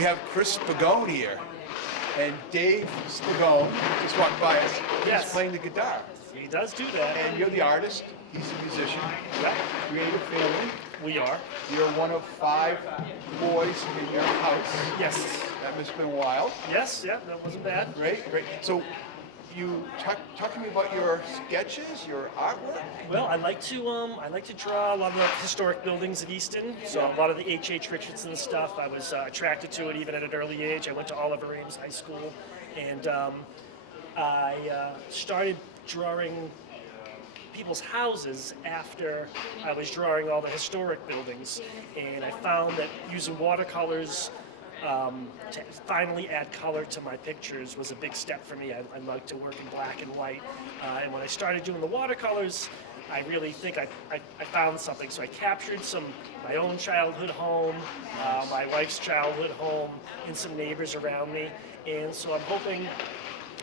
We have Chris Spagone here, and Dave Spagone just walked by us. Yes. He's playing the guitar, He does do that. and you're the artist. He's a musician. Yep, Creative family. we are. You're one of 5 boys in your house. Yes. That must have been wild. Yes, yeah, that wasn't bad. Great, great. So, you talk to me about your sketches, your artwork. Well, I like to draw a lot of the historic buildings of Easton. So a lot of the H.H. Richardson stuff. I was attracted to it even at an early age. I went to Oliver Ames High School, and I started drawing people's houses after I was drawing all the historic buildings, and I found that using watercolors to finally add color to my pictures was a big step for me. I like to work in black and white, and when I started doing the watercolors, I really think I found something. So I captured my own childhood home, my wife's childhood home, and some neighbors around me, and so I'm hoping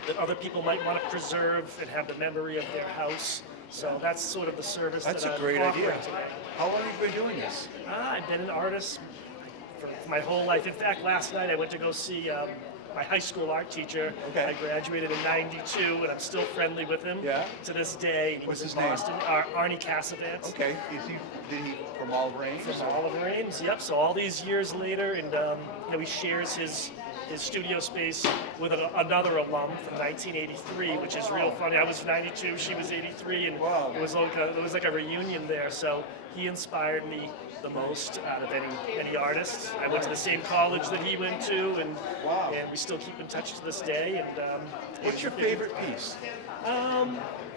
that other people might want to preserve and have the memory of their house. So that's sort of the service That's that a I'm great offering idea. today. How long have you been doing this? I've been an artist for my whole life. In fact, last night I went to go see my high school art teacher. Okay. I graduated in '92, and I'm still friendly with him to this day. He What's was his in name? Boston. Arnie Casavants. Okay. Did he from Oliver Ames? From Oliver Ames, yep. So all these years later, and he shares his studio space with another alum from 1983, which is real funny. I was 92, she was 83, and Wow. it was like a reunion there. So he inspired me the most out of any artist. I went to the same college that he went to, and we still keep in touch to this day. And What's your favorite piece?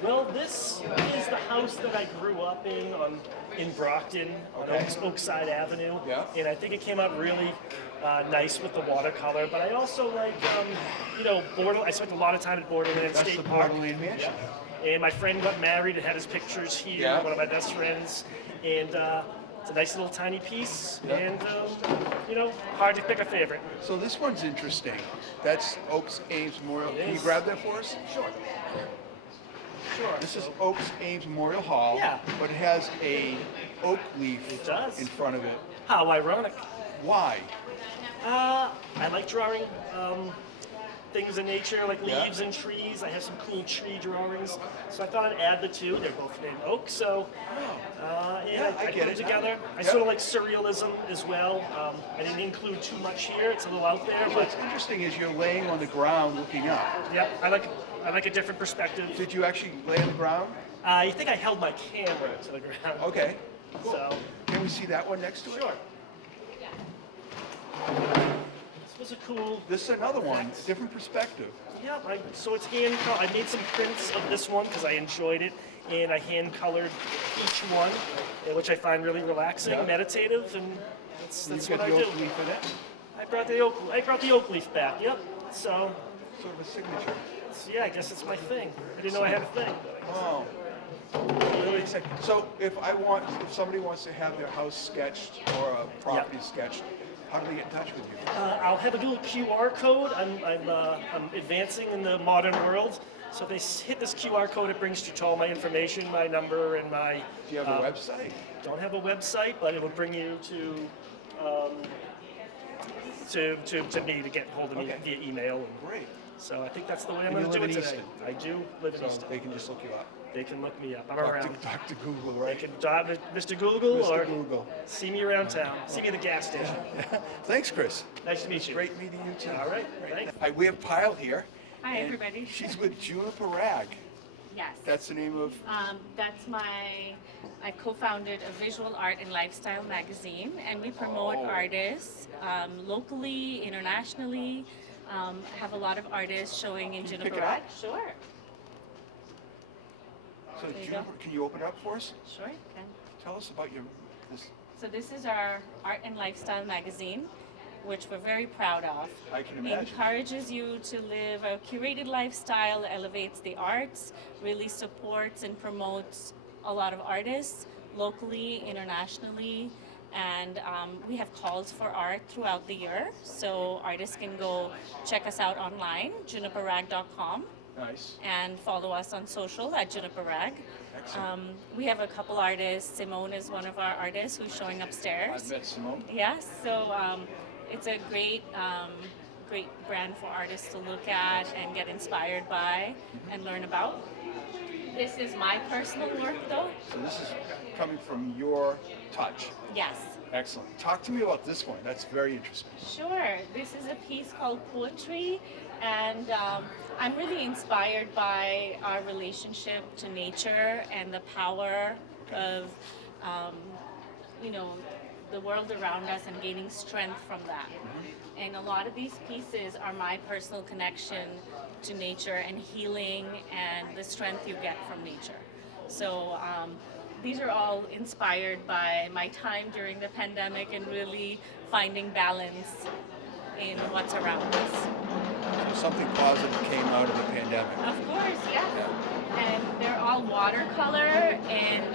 well, this is the house that I grew up in Brockton on Oakside Avenue, and I think it came out really nice with the watercolor. But I also like, I spent a lot of time at Borderland That's State the Park. Borderland Mansion. And my friend got married and had his pictures here, Yeah. one of my best friends. And it's a nice little tiny piece, and hard to pick a favorite. So this one's interesting. That's Oaks Ames Memorial. It Can you is. grab that for us? Sure. Sure. This is Oaks Ames Memorial Hall, but it has a oak leaf does. in front of it. How ironic. Why? I like drawing things in nature, like leaves and trees. I have some cool tree drawings, so I thought I'd add the two. They're both named oak, so I get put it it together. I now. sort of like surrealism as well. I didn't include too much here; it's a little out there, but What's interesting is you're laying on the ground looking up. yeah, I like a different perspective. Did you actually lay on the ground? I think I held my camera to the ground. Okay. Cool. So Can we see that one next to it? sure. This was a cool. This is another one, different perspective. Yeah, so it's hand. I made some prints of this one because I enjoyed it, and I hand colored each one, which I find really relaxing, meditative, and that's You've what got I the do. oak leaf in it. I brought the oak leaf back. Yep. So Sort of a signature. yeah, I guess it's my thing. I didn't know I had a thing. Oh. Really exciting. So if somebody wants to have their house sketched or a property sketched, how do they get in touch with you? I'll have a little QR code. I'm advancing in the modern world. So if they hit this QR code, it brings you to all my information, my number, and my. Do you have a website? Don't have a website, but it will bring you to me to get hold of me via email. And Great. so I think that's the way I'm And going you to do live it in today. Easton. I do live in So Easton. they can just look you up. They can look me up. I'm around. Dr. Google, They right? can dial Mr. Google Mr. or Google. see me around town. See me at the gas station. Thanks, Chris. Nice to meet you. Great meeting you too. All right. Thanks. Hi, we have Pyle here. Hi, and everybody. She's with Juniper Rag. Yes. That's the name of. I co-founded a visual art and lifestyle magazine, and we promote artists locally, internationally. Have a lot of artists showing in Can you Juniper pick it up? Rag. Sure. So There you Juniper, go. can you open it up for us? Sure. Can. Tell us about this. So this is our art and lifestyle magazine, which we're very proud of. I can imagine. Encourages you to live a curated lifestyle, elevates the arts, really supports and promotes a lot of artists locally, internationally, and we have calls for art throughout the year. So artists can go check us out online, juniperrag.com. Nice. And follow us on social at Juniper Rag. Excellent. We have a couple artists. Simone is one of our artists who's showing upstairs. I've met Simone. Yes, so it's a great brand for artists to look at and get inspired by and learn about. This is my personal work, though. So this is coming from your touch. Yes. Excellent. Talk to me about this one. That's very interesting. Sure. This is a piece called Poetry, and I'm really inspired by our relationship to nature and the power of, the world around us and gaining strength from that. And a lot of these pieces are my personal connection to nature and healing and the strength you get from nature. So these are all inspired by my time during the pandemic and really finding balance in what's around us. So something positive came out of the pandemic. Of course, yes. And they're all watercolor, and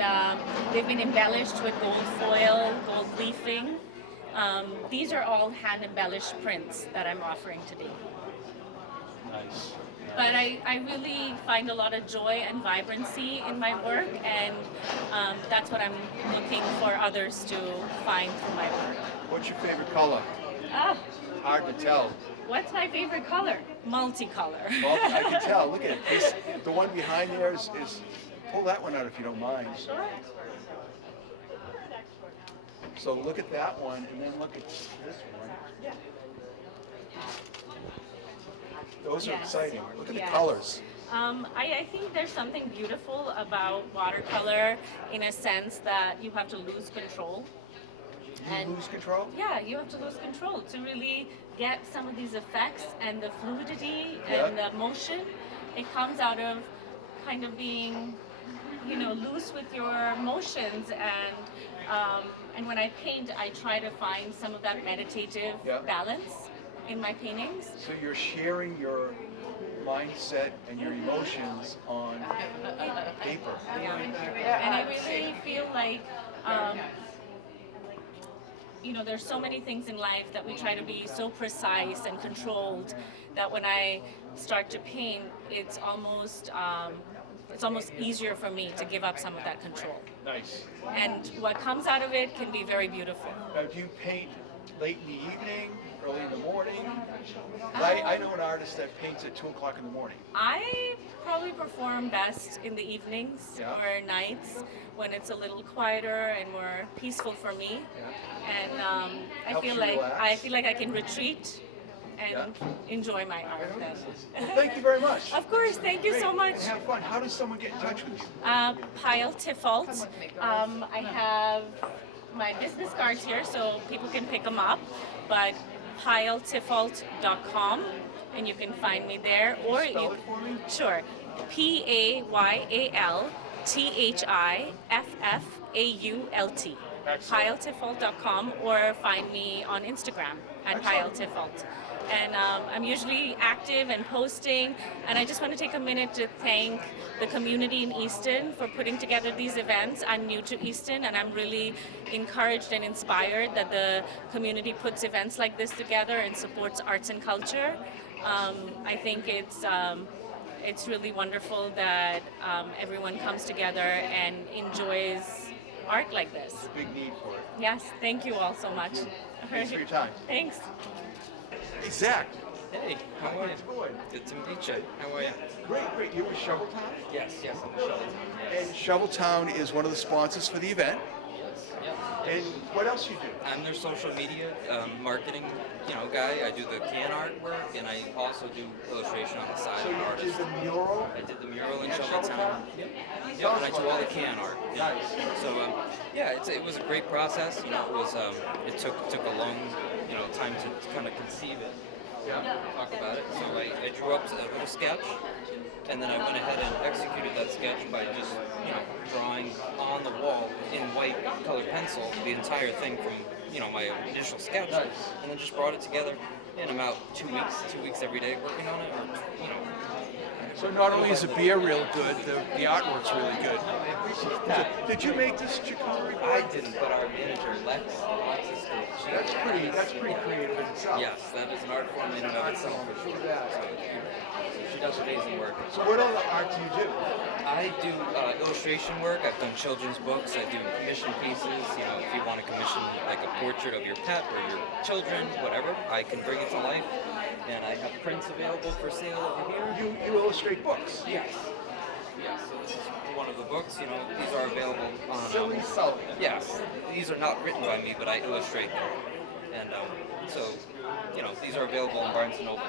they've been embellished with gold foil, gold leafing. These are all hand-embellished prints that I'm offering today. Nice. But I really find a lot of joy and vibrancy in my work, and that's what I'm looking for others to find through my work. What's your favorite color? Ah, Hard to tell. what's my favorite color? Multicolor. Well, I can tell. Look at it. The one behind there is pull that one out if you don't mind. Sure. So look at that one, and then look at this one. Those are Yes. exciting. Look at Yes. the colors. I think there's something beautiful about watercolor in a sense that you have to lose control. You lose control? Yeah, you have to lose control to really get some of these effects and the fluidity Yeah. and the motion. It comes out of kind of being, loose with your motions, and when I paint, I try to find some of that meditative Yeah. balance in my paintings. So you're sharing your mindset and your emotions on paper. Yeah. And I really feel like, there's so many things in life that we try to be so precise and controlled that when I start to paint, it's almost easier for me to give up some of that control. Nice. And what comes out of it can be very beautiful. Now, do you paint late in the evening, early in the morning? I know an artist that paints at 2 o'clock in the morning. I probably perform best in the evenings Yeah. or nights when it's a little quieter and more peaceful for me. And I Helps feel you like relax. I can retreat and enjoy my art then. Well, thank you very much. Of course, thank you so Great. much. Have fun. How does someone get in touch with you? Pyle Tifalt. I have my business cards here so people can pick them up, but pyletifalt.com, and you can find me there. Or Spell it for me? Sure. PAYALTHIFFAULT. Excellent. pyletifalt.com, or find me on Instagram at Excellent. pyletifalt. And I'm usually active and posting, and I just want to take a minute to thank the community in Easton for putting together these events. I'm new to Easton, and I'm really encouraged and inspired that the community puts events like this together and supports arts and culture. I think it's really wonderful that everyone comes together and enjoys art like this. Big need for it. Yes, thank you all so much. Thanks for your time. Thanks. Hey, Zach. Hey, how are you? How's it going? Good to meet you. How are you? Great. You're with Shoveltown? Yes, I'm Michelle. And Shoveltown is one of the sponsors for the event. Yeah. And what else you do? I'm their social media marketing, guy. I do the can art work, and I also do illustration on the side. So of you artist. did the mural? I did the mural in at Shoveltown. Yep, and I do all the can art. Nice. So it was a great process. It was it took a long time to kind of conceive it. Talk about it. So I drew up a little sketch, and then I went ahead and executed that sketch by just drawing on the wall in white colored pencil the entire thing from my initial sketch, and then just brought it together in about 2 weeks every day working on it, So not only is the beer real good, the artwork's really good. I appreciate that. Did you make this charcuterie I board? didn't, but our manager Lex is That's pretty creative in itself. Yes, that is an art form in and of itself for sure. So she does amazing work. So what other art do you do? I do illustration work. I've done children's books. I do commission pieces. You know, if you want to commission like a portrait of your pet or your children, whatever, I can bring it to life. And I have prints available for sale over here. You illustrate books. Yes. Yes. So this is one of the books. You know, these are available on. Silly Sully. Yes. These are not written by me, but I illustrate them. And so, you know, these are available on Barnes & Noble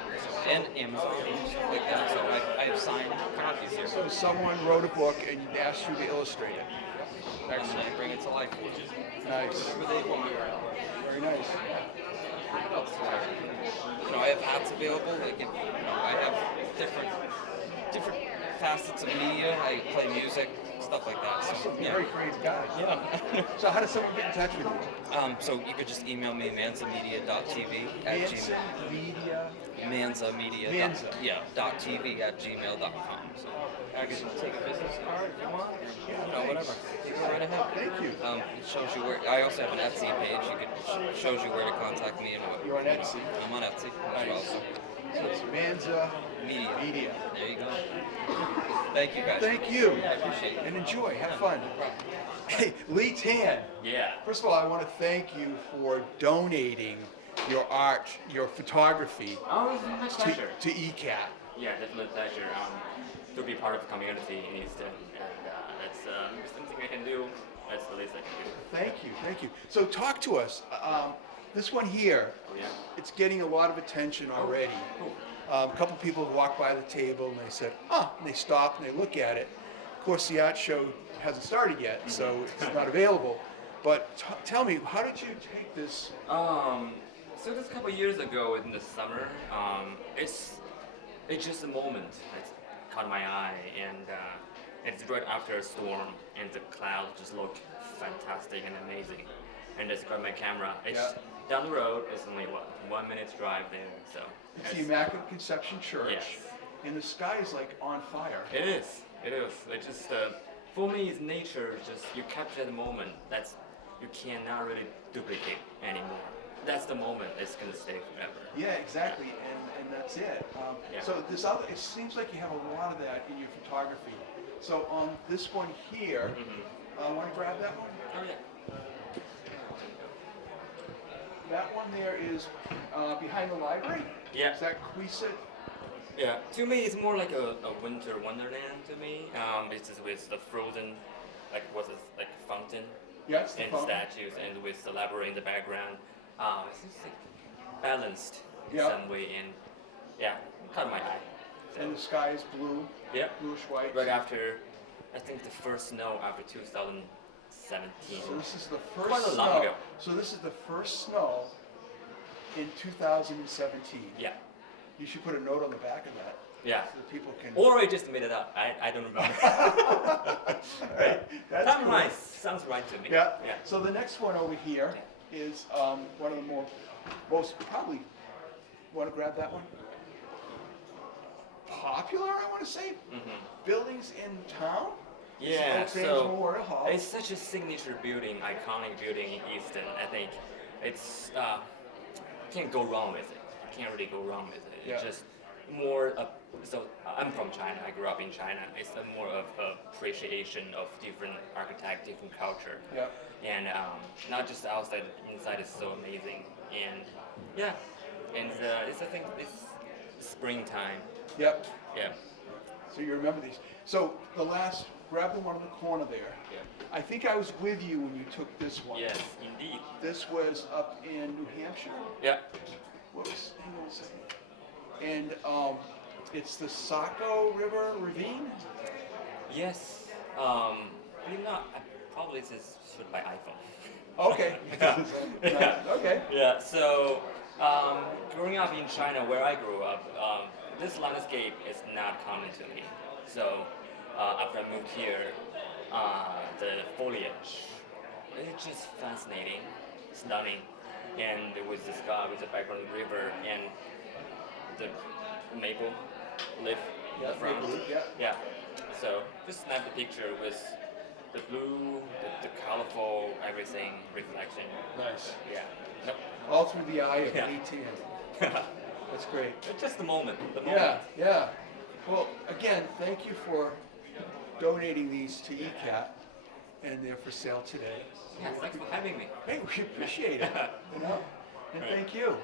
and Amazon and stuff like that. So I have signed copies here. So someone wrote a book and asked you to illustrate it. And I bring it to life. Nice. Whatever they want. Very nice. You know, I have hats available. Like, you know, I have different facets of media. I play music, stuff like that. So, yeah. Very creative guy. Yeah. So how does someone get in touch with you? So you could just email me manzamedia.tv at Manza gmail. Media. Manzamedia. Manza. Yeah. .tv at gmail.com. So I can take a business card if you want. You know, whatever. You go right ahead. Thank you. It shows you where. I also have an Etsy page. You could shows you where to contact me and what. You're on Etsy. I'm on Etsy as well. So So it's Manza media. Media. There you go. Thank you guys. Thank you. I appreciate it. And enjoy. Have fun. Hey, Lee Tan. Yeah. First of all, I want to thank you for donating your art, your photography Oh, it's my pleasure. to ECAT. Yeah, definitely pleasure. To be part of the community in Easton, and that's something I can do. That's the least I can do. Thank you. So talk to us. This one here, Oh yeah. it's getting a lot of attention already. Cool. A couple people have walked by the table and they said, and they stop and they look at it. Of course, the art show hasn't started yet, so it's not available. But tell me, how did you take this? So just a couple years ago in the summer, it's just a moment that caught my eye, and it's right after a storm, and the clouds just look fantastic and amazing. And just grabbed my camera. It's down the road. It's only 1 minute's drive there. So It's the Immaculate Conception Church, Yes. and the sky is like on fire. it is. It is. It's just for me, it's nature. Just you capture the moment. That's you cannot really duplicate anymore. That's the moment. It's gonna stay forever. Yeah, exactly, and that's it. Yeah. So this other, it seems like you have a lot of that in your photography. So on this one here, want to grab that one? Oh yeah. That one there is behind the library. Yeah. Is that Queeset? Yeah, to me it's more like a winter wonderland to me. It's just with the frozen, like fountain Yeah, it's the and fountain. statues, and with the library in the background. It's just like balanced in Yeah. some way, and yeah, caught my eye. And the sky is blue, Yeah, bluish white. right after, I think the first snow after 2017. So this is the first Quite a snow. long ago. So this is the first snow in 2017. Yeah, You should put a note on the back of that yeah. so that people can. Or I just made it up. I don't remember. Right, that's Sounds cool. right. Sounds right to me. Yeah. Yeah. So the next one over here is one of the most probably. Want to grab that one? Popular, I want to say. Buildings in town. This is Yeah, Oak Sands so Memorial Hall. it's such a signature building, iconic building in Easton. I think it's can't go wrong with it. You can't really go wrong with it. It's Yeah. just more of, so I'm from China. I grew up in China. It's more of appreciation of different architect, different culture. Yeah. And not just outside, inside is so amazing. And yeah, and it's I think it's springtime. Yep. Yeah. So you remember these. So the last, grab the one in the corner there. Yeah. I think I was with you when you took this one. Yes, indeed. This was up in New Hampshire. Yeah. What was? Hang on a second. And it's the Saco River Ravine. Yes. Maybe not. Probably this is shot by iPhone. Okay. Yeah. Okay. Yeah. So, growing up in China, where I grew up, this landscape is not common to me. So, after I moved here, the foliage, it's just fascinating, stunning, and with the sky, with the background river, and the maple leaf in the front. maple leaf, yeah. Yeah. So just snap the picture with the blue, the colorful, everything reflection. Nice. Yeah. Nope. all through the eye of Yeah. 18. That's great. It's just the moment. The moment. Yeah, yeah. Well, again, thank you for donating these to ECAT, and they're for sale today. Yeah, thanks for having me. Hey, we appreciate it. You know, and Right. thank you.